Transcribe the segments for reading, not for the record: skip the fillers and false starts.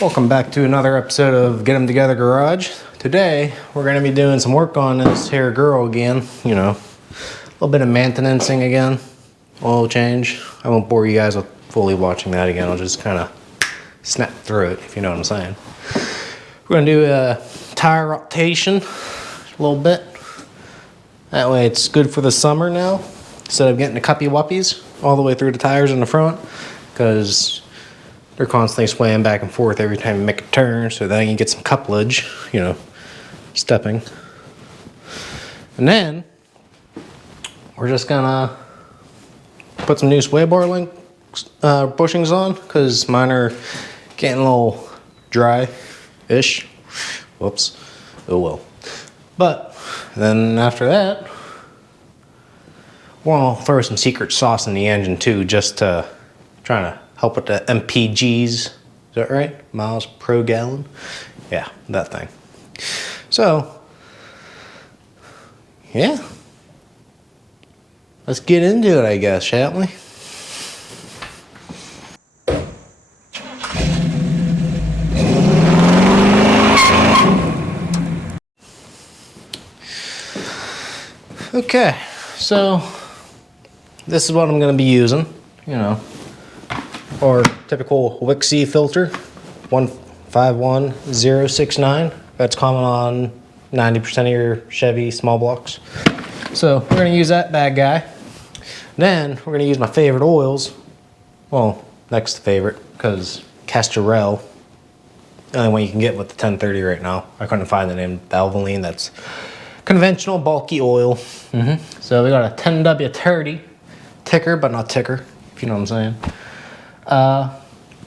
Welcome back to another episode of Get 'em Together Garage. Today we're going to be doing some work on this here girl again. You know, a little bit of maintenancing again, oil change. I won't bore you guys with fully watching that again. I'll just kind of snap through it, if you know what I'm saying. We're going to do a tire rotation a little bit. That way it's good for the summer now, instead of getting the cuppy wuppies all the way through the tires in the front, because they're constantly swaying back and forth every time you make a turn, so then you get some couplage, you know, stepping. And then we're just gonna put some new sway bar link bushings on, because mine are getting a little dry-ish. Whoops. Oh well. But then after that, we'll throw some secret sauce in the engine too, just to try to help with the MPGs. Is that right? Miles per gallon? Yeah, that thing. So, yeah. Let's get into it, I guess, shall we? Okay, so this is what I'm going to be using, you know. Our typical Wixie filter, 151069. That's common on 90% of your Chevy small blocks. So we're going to use that bad guy. Then we're going to use my favorite oils. Well, next to favorite, because Castrol, the only one you can get with the 1030 right now. I couldn't find the name. Valvoline, that's conventional bulky oil. So we got a 10W30 ticker, but not ticker, if you know what I'm saying.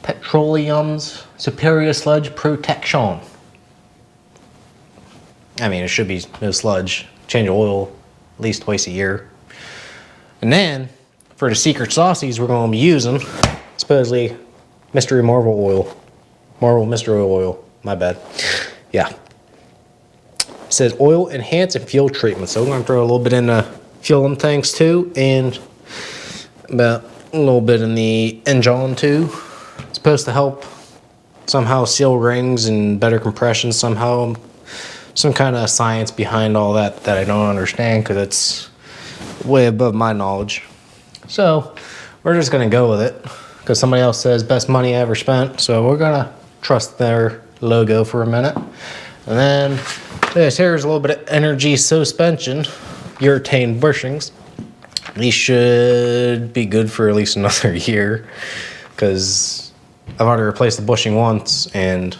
Petroleum's Superior Sludge Protection. I mean, it should be no sludge. Change oil at least twice a year. And then for the secret sauces we're going to be using, supposedly mystery Marvel oil. Marvel mystery oil. My bad. Yeah. It says oil enhance and fuel treatment. So we're going to throw a little bit in the fuel tanks too, and about a little bit in the engine too. It's supposed to help somehow seal rings and better compression somehow. Some kind of science behind all that I don't understand, because it's way above my knowledge. So we're just gonna go with it, because somebody else says best money I ever spent. So we're gonna trust their logo for a minute. And then this here's a little bit of energy suspension, urethane bushings. These should be good for at least another year, because I've already replaced the bushing once and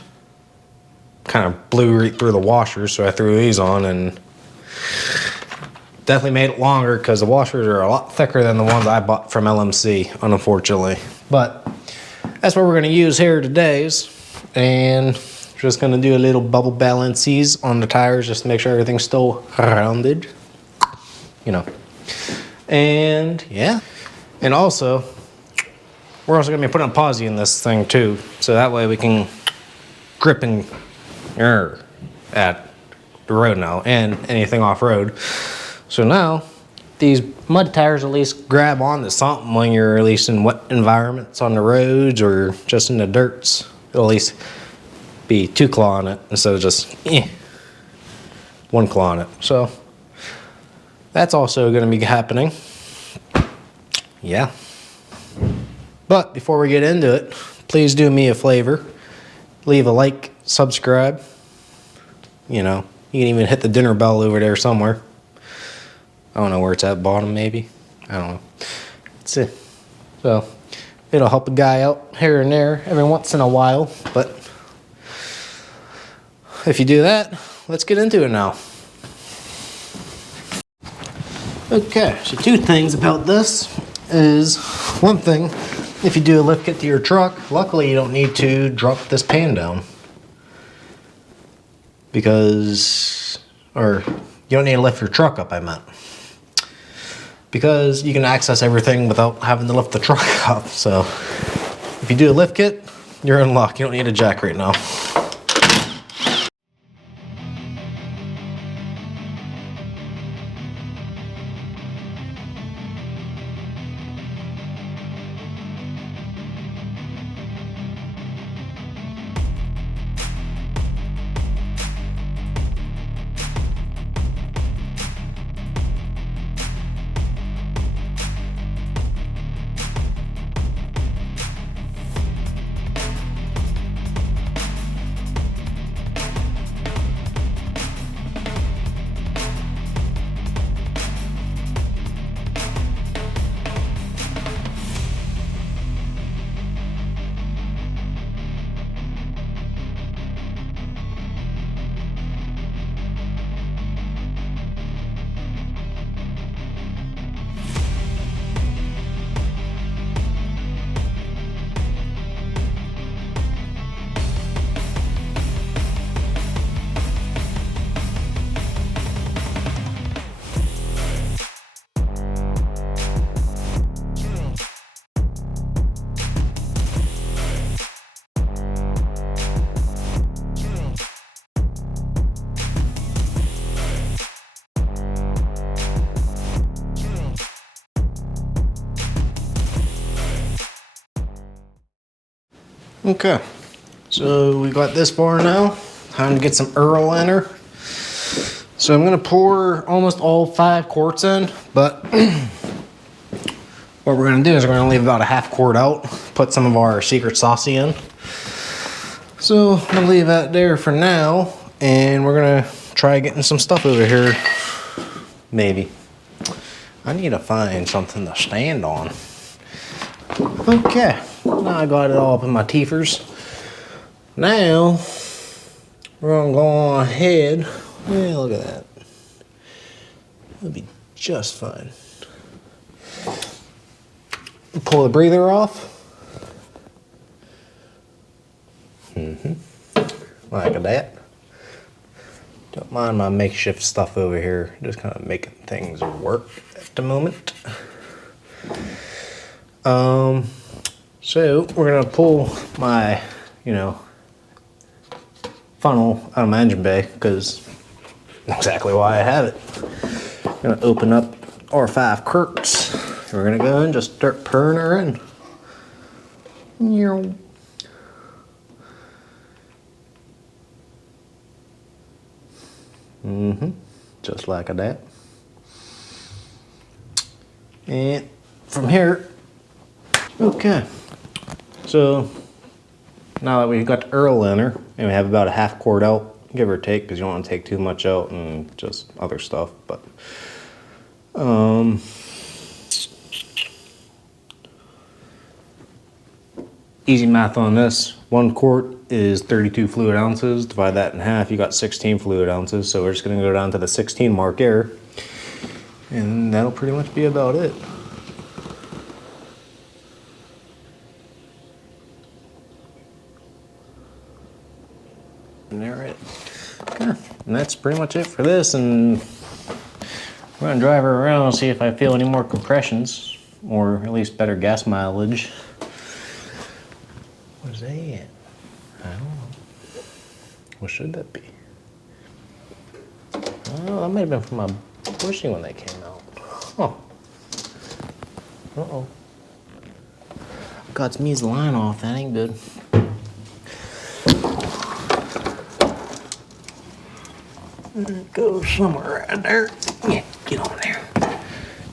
kind of blew right through the washers, so I threw these on and definitely made it longer, because the washers are a lot thicker than the ones I bought from LMC, unfortunately. But that's what we're going to use here today, and just going to do a little bubble balances on the tires just to make sure everything's still rounded, you know. And yeah, and also we're also gonna be putting a posi in this thing too, so that way we can grip and at the road now, and anything off road. So now these mud tires at least grab onto something when you're at least in wet environments on the roads or just in the dirts. It'll at least be 2 claw on it instead of just 1 claw on it. So that's also going to be happening. Yeah. But before we get into it, please do me a favor. Leave a like, subscribe. You know, you can even hit the dinner bell over there somewhere. I don't know where it's at, bottom maybe. I don't know. That's it. So it'll help a guy out here and there every once in a while. But if you do that, let's get into it now. Okay, so 2 things about this is, one thing, if you do a lift kit to your truck, luckily you don't need to drop this pan down. Because, or you don't need to lift your truck up, I meant. Because you can access everything without having to lift the truck up. So if you do a lift kit, you're in luck. You don't need a jack right now. Okay, so we got this far now. Time to get some Earl in her. So I'm gonna pour almost all 5 quarts in, but what we're gonna do is we're gonna leave about a half quart out, put some of our secret saucy in. So I'm gonna leave that there for now, and we're gonna try getting some stuff over here. Maybe. I need to find something to stand on. Okay, now I got it all up in my teethers. Now, we're gonna go on ahead. Yeah, look at that. That'll be just fine. Pull the breather off. Like that. Don't mind my makeshift stuff over here. Just kind of making things work at the moment. So we're gonna pull my, funnel out of my engine bay, because exactly why I have it. I'm gonna open up our 5 quirts. We're gonna go and just start pouring her in. Just like that. And from here, okay. So now that we've got the Earl in her, and we have about a half quart out, give or take, because you don't want to take too much out and just other stuff. But easy math on this. 1 quart is 32 fluid ounces. Divide that in half, you got 16 fluid ounces. So we're just gonna go down to the 16 mark here, and that'll pretty much be about it. And there it. Okay. And that's pretty much it for this. And we're gonna drive her around and see if I feel any more compressions, or at least better gas mileage. What is that? I don't know. What should that be? Oh, that might have been from my bushing when they came out. Oh. Uh-oh. Got to ease the line off. That ain't good. Go somewhere right there. Yeah, get on there.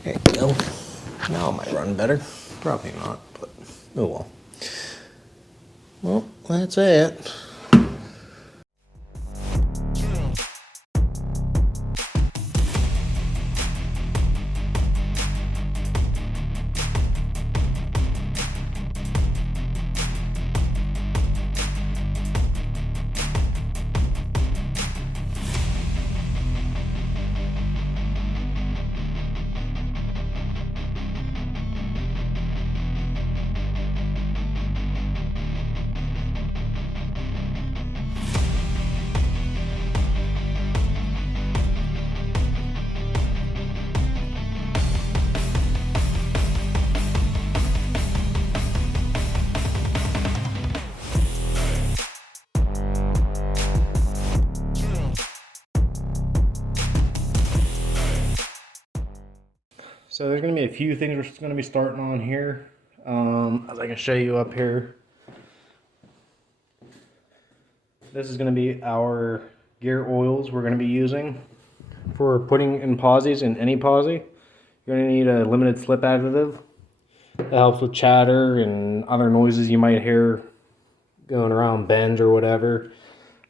There you go. Now it might run better. Probably not, but oh well. Well, that's it. So there's going to be a few things we're going to be starting on here, as I can show you up here. This is going to be our gear oils we're going to be using for putting in posies, in any posi. You're going to need a limited slip additive that helps with chatter and other noises you might hear going around bends or whatever.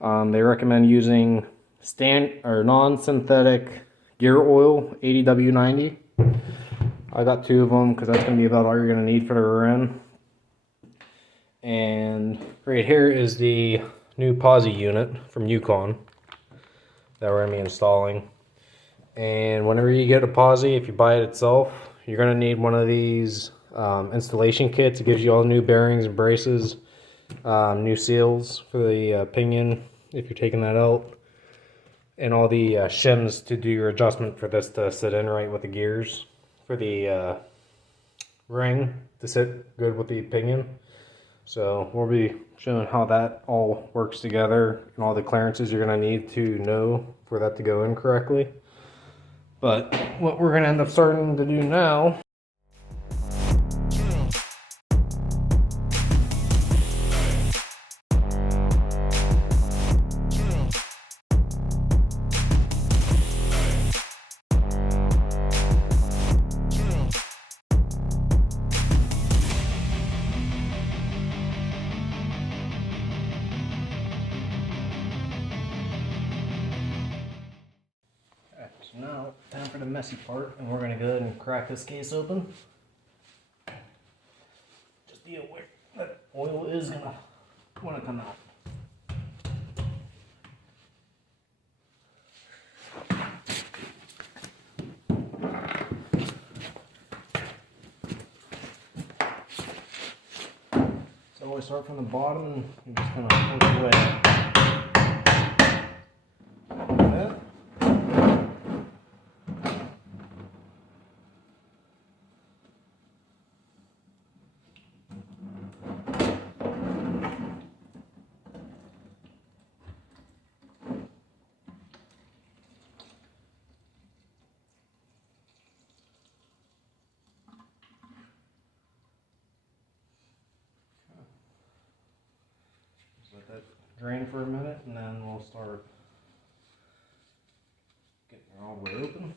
They recommend using non-synthetic gear oil, 80W90. I got 2 of them because that's going to be about all you're going to need for the rear end. And right here is the new posi unit from Yukon that we're going to be installing. And whenever you get a posi, if you buy it itself, you're going to need one of these installation kits. It gives you all new bearings and braces, new seals for the pinion if you're taking that out, and all the shims to do your adjustment for this to sit in right with the gears, for the ring to sit good with the pinion. So we'll be showing how that all works together and all the clearances you're going to need to know for that to go in correctly. But what we're going to end up starting to do now for the messy part, and we're going to go ahead and crack this case open. Just be aware that oil is going to want to come out. So always start from the bottom and you're just going to work your way up. Like that. Let that drain for a minute, and then we'll start getting it all the way open.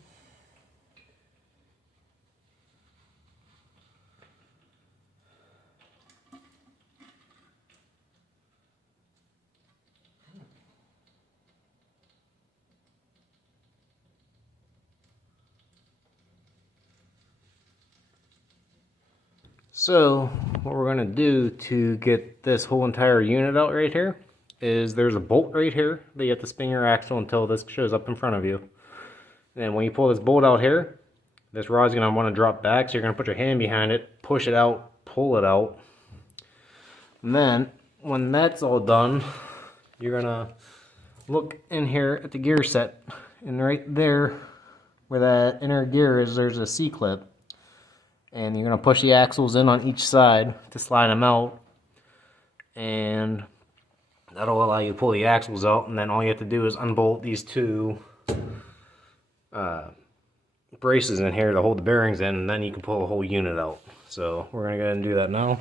So what we're going to do to get this whole entire unit out right here is there's a bolt right here that you have to spin your axle until this shows up in front of you. And then when you pull this bolt out here, this rod's going to want to drop back, so you're going to put your hand behind it, push it out, pull it out. And then when that's all done, you're going to look in here at the gear set, and right there where that inner gear is, there's a C-clip. And you're going to push the axles in on each side to slide them out, and that'll allow you to pull the axles out. And then all you have to do is unbolt these two braces in here to hold the bearings in, and then you can pull the whole unit out. So we're going to go ahead and do that now.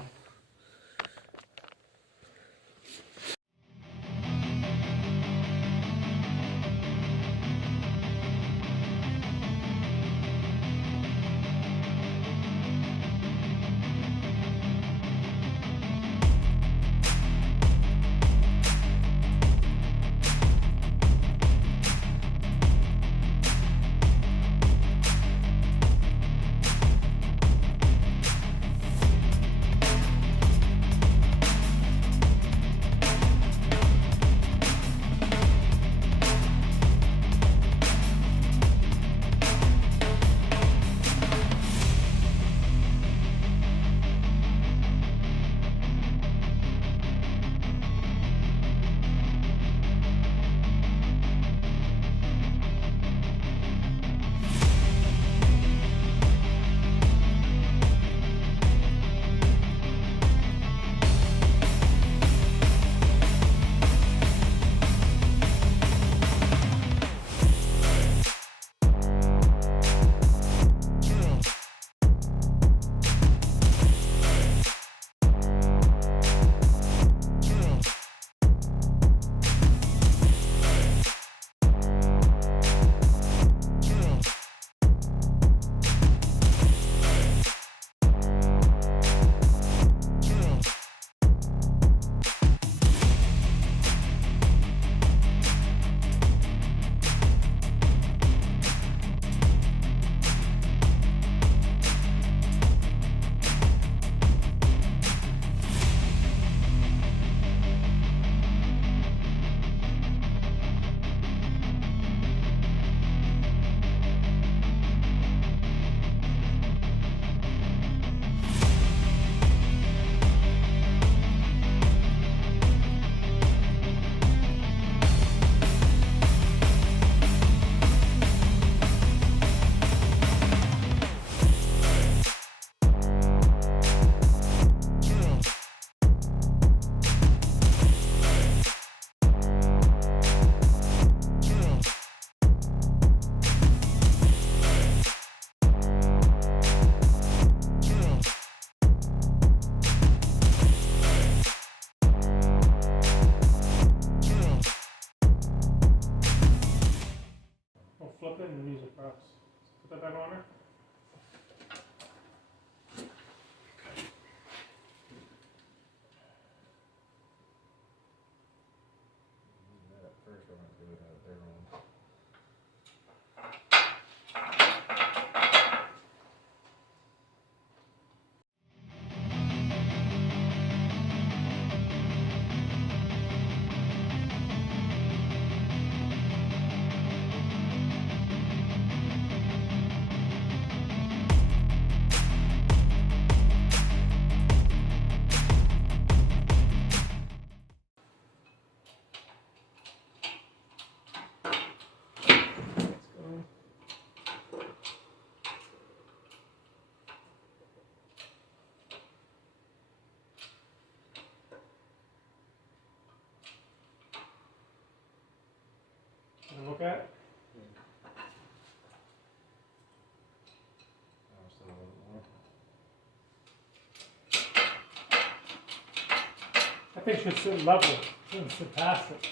think it should sit level. It shouldn't sit past it.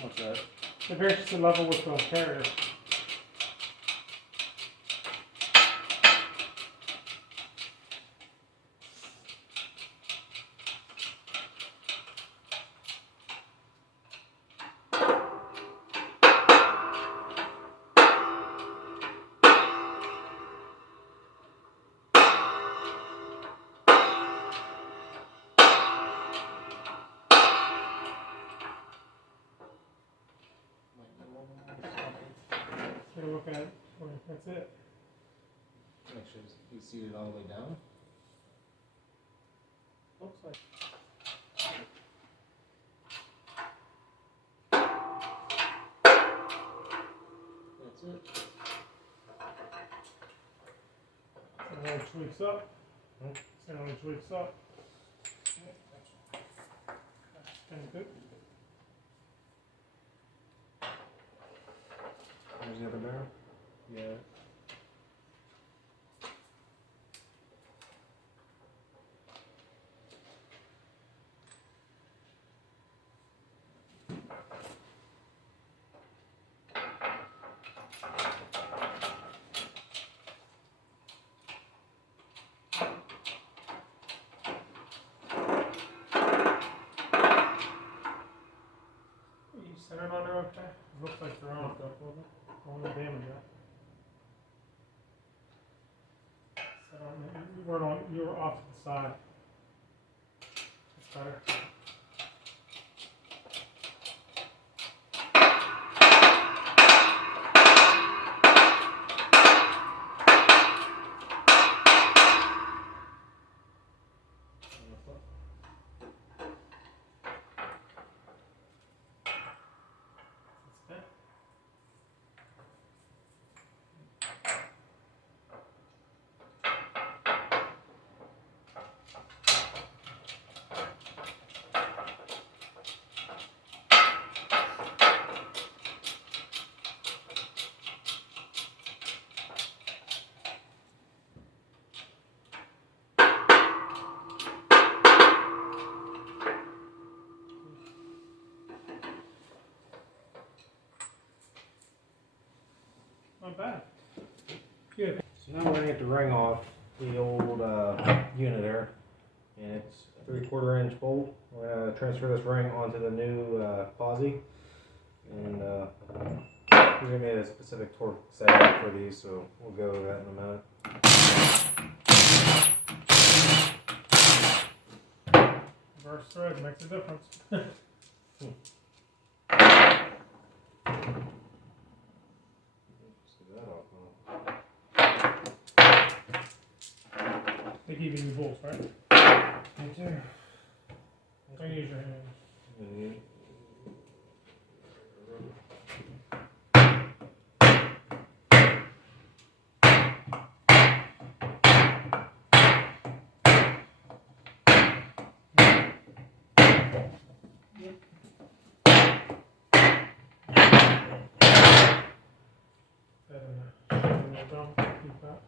What's that? The bearing should sit level with the carrier. They're looking at, that's it. Make sure you see it all the way down. Looks like. That's it. It only tweaks up. It only tweaks up. That's kind of good. There's the other barrel. Yeah. You center it on there okay? It looks like they're on it. I want to damage that. Set on there. You were off to the side. That's better. Not bad. Good. So now we're going to get the ring off the old unit there. And it's a 3/4 inch bolt. We're going to transfer this ring onto the new posi. And we're going to need a specific torque setting for these, so we'll go over that in a minute. Reverse thread makes a difference. They give you new bolts, right? Right there. Don't use your hands. Keep that.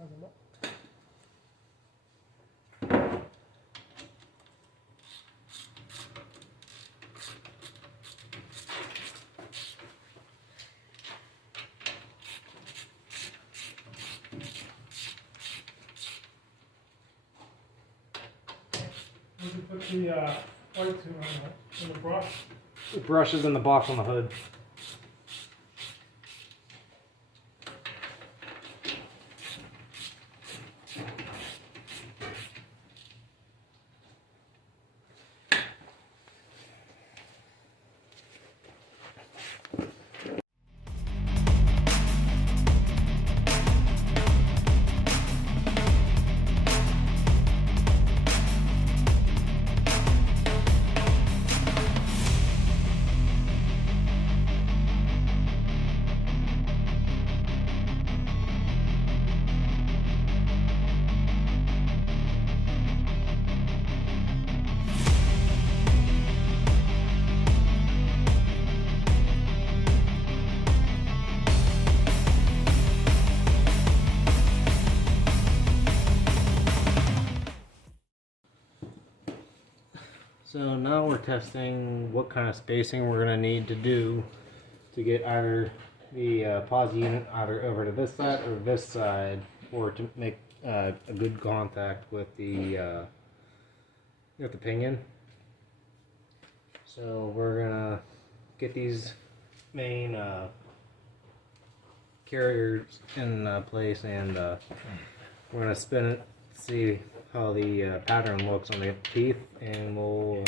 snug them up. Where'd you put the white two in the brush? The brush is in the box on the hood. So now we're testing what kind of spacing we're going to need to do to get either the posi unit either over to this side or this side, or to make a good contact with the pinion. So we're gonna get these main carriers in place, and we're gonna spin it, see how the pattern looks on the teeth, and we'll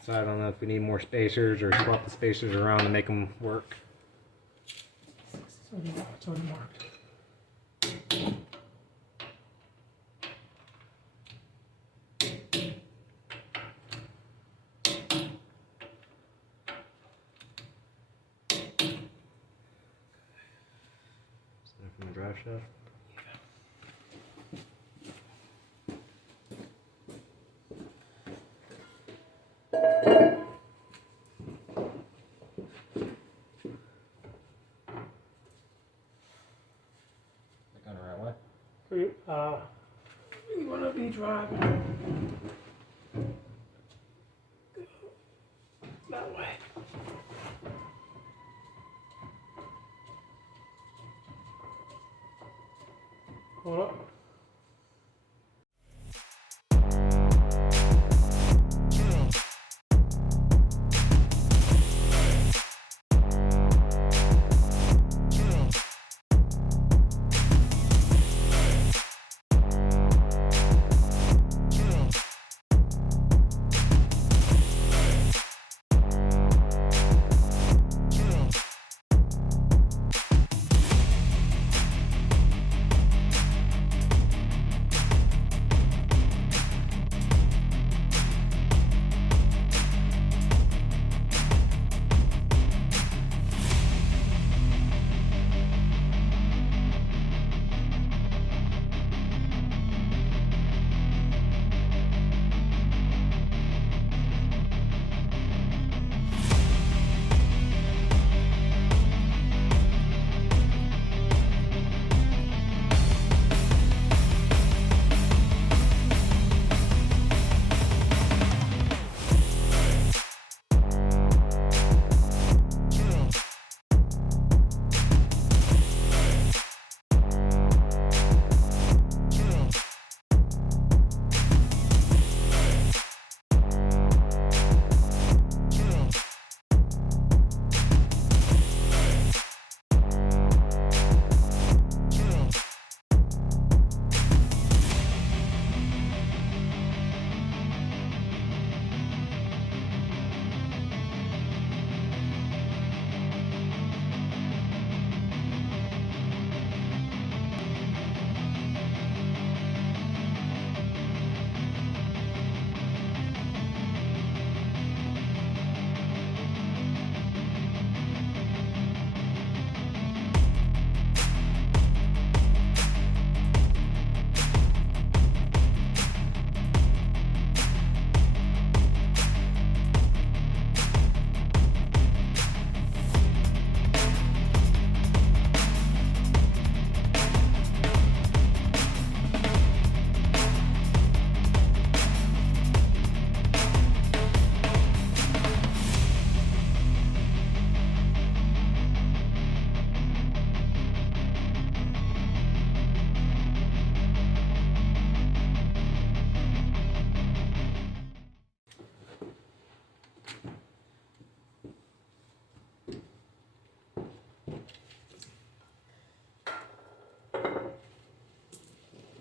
decide on if we need more spacers or swap the spacers around to make them work. It's already marked. From the drive shaft. Going the right way? You want to be driving that way. Hold up.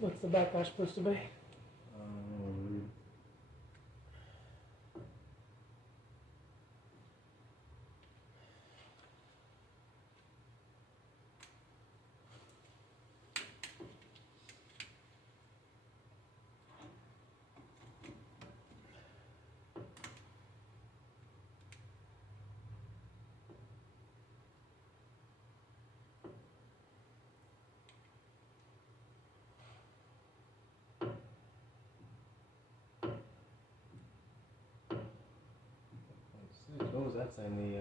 What's the backlash supposed to be? What was that saying?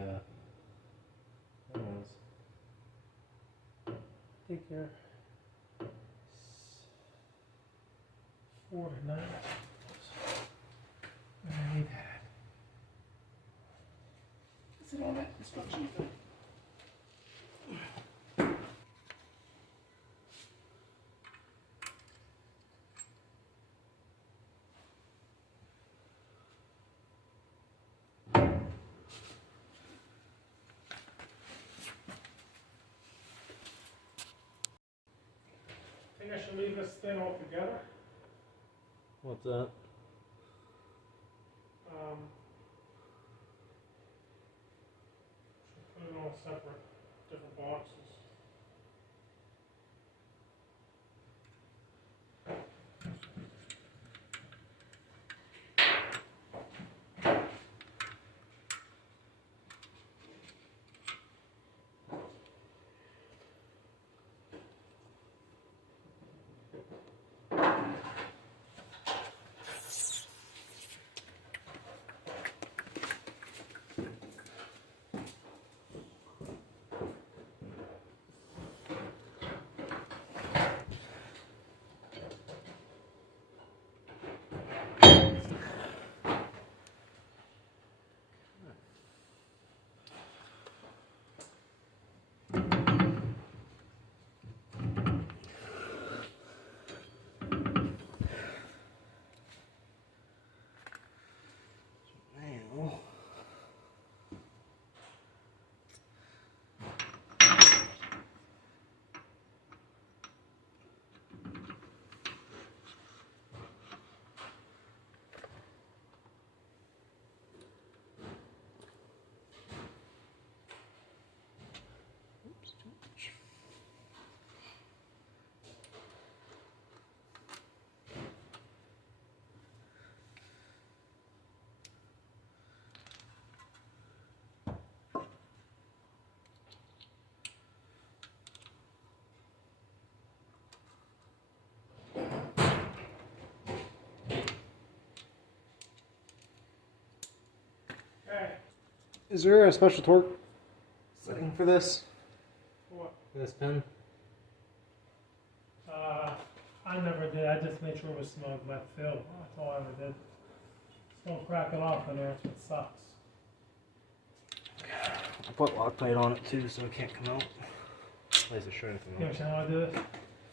That was. I think you're 4 to 9. I need that. Is it on that instruction? I think I should leave this thing altogether. What's that? Should put it all separate, different boxes. Okay. Is there a special torque setting for this? What? This pin? I never did. I just made sure it was snug left fill. That's all I ever did. Just don't crack it off in there. That's what sucks. I put Loctite on it too, so it can't come out. At least it shouldn't come You out. understand how I do this?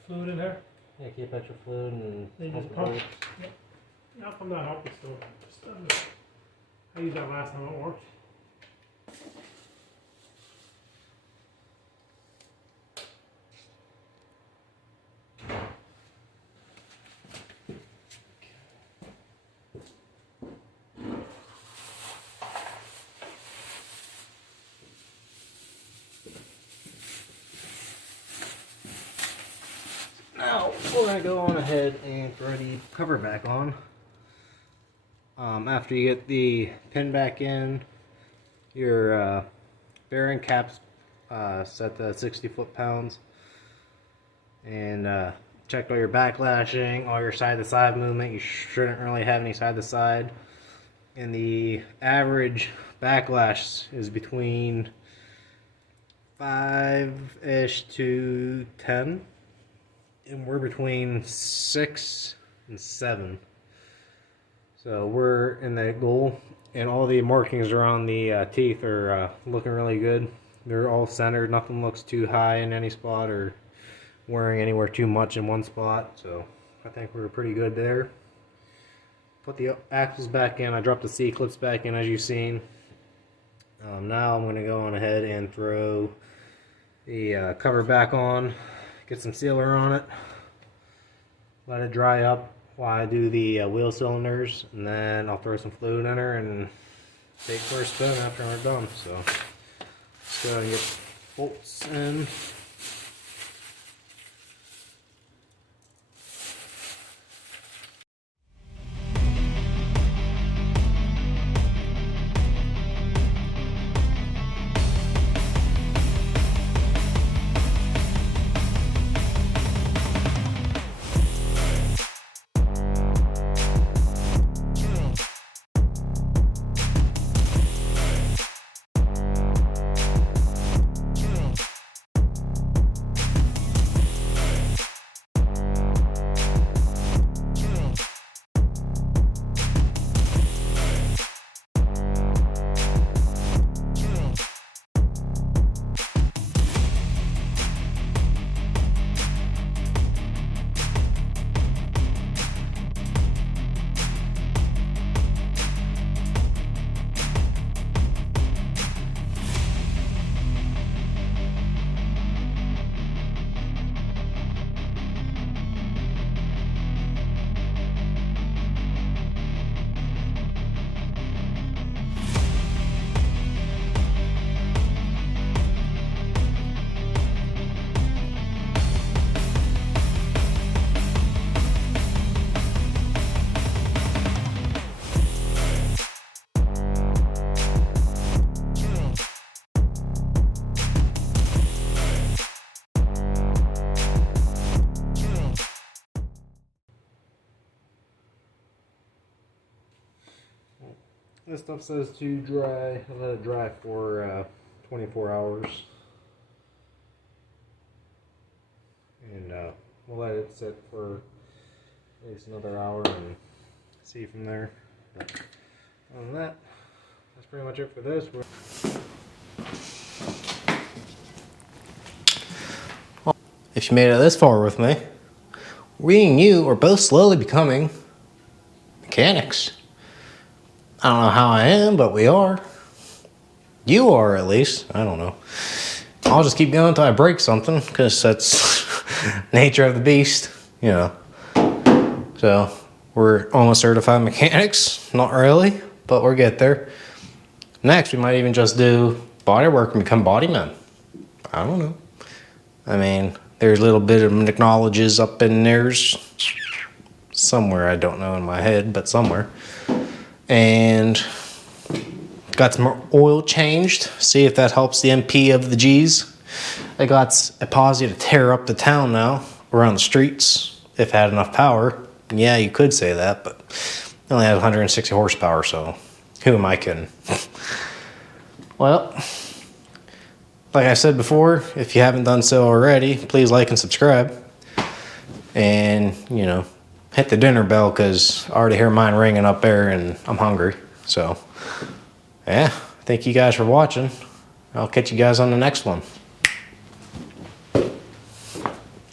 Fluid in there. Yeah, keep extra fluid and. Then you just pump. Yep. How come that helped you still? Just, I used that last time it worked. Now we're gonna go on ahead and throw the cover back on. After you get the pin back in, your bearing caps set to 60 foot-pounds, and checked all your backlashing, all your side-to-side movement. You shouldn't really have any side-to-side, and the average backlash is between 5-ish to 10. And we're between 6 and 7. So we're in that goal, and all the markings around the teeth are looking really good. They're all centered. Nothing looks too high in any spot or wearing anywhere too much in one spot. So I think we're pretty good there. Put the axles back in. I dropped the C-clips back in, as you've seen. Now I'm going to go on ahead and throw the cover back on. Get some sealer on it, let it dry up while I do the wheel cylinders, and then I'll throw some fluid in her and take for a spin after we're done. So let's go ahead and get bolts in. This stuff says to dry, let it dry for 24 hours. And we'll let it sit for at least another hour and see from there. But other than that, that's pretty much it for this. If you made it this far with me, we and you are both slowly becoming mechanics. I don't know how I am, but we are. You are, at least. I don't know. I'll just keep going until I break something, because that's nature of the beast, you know. So, we're almost certified mechanics. Not really, but we'll get there. Next, we might even just do body work and become body men. I don't know. I mean, there's a little bit of knowledges up in there's somewhere, I don't know in my head, but somewhere. And got some oil changed. See if that helps the MP of the G's. I got a posi to tear up the town now around the streets if it had enough power. Yeah, you could say that, but it only has 160 horsepower, so who am I kidding? Well, like I said before, if you haven't done so already, please like and subscribe. And, you know, hit the dinner bell, because I already hear mine ringing up there and I'm hungry. So, yeah, thank you guys for watching. I'll catch you guys on the next one.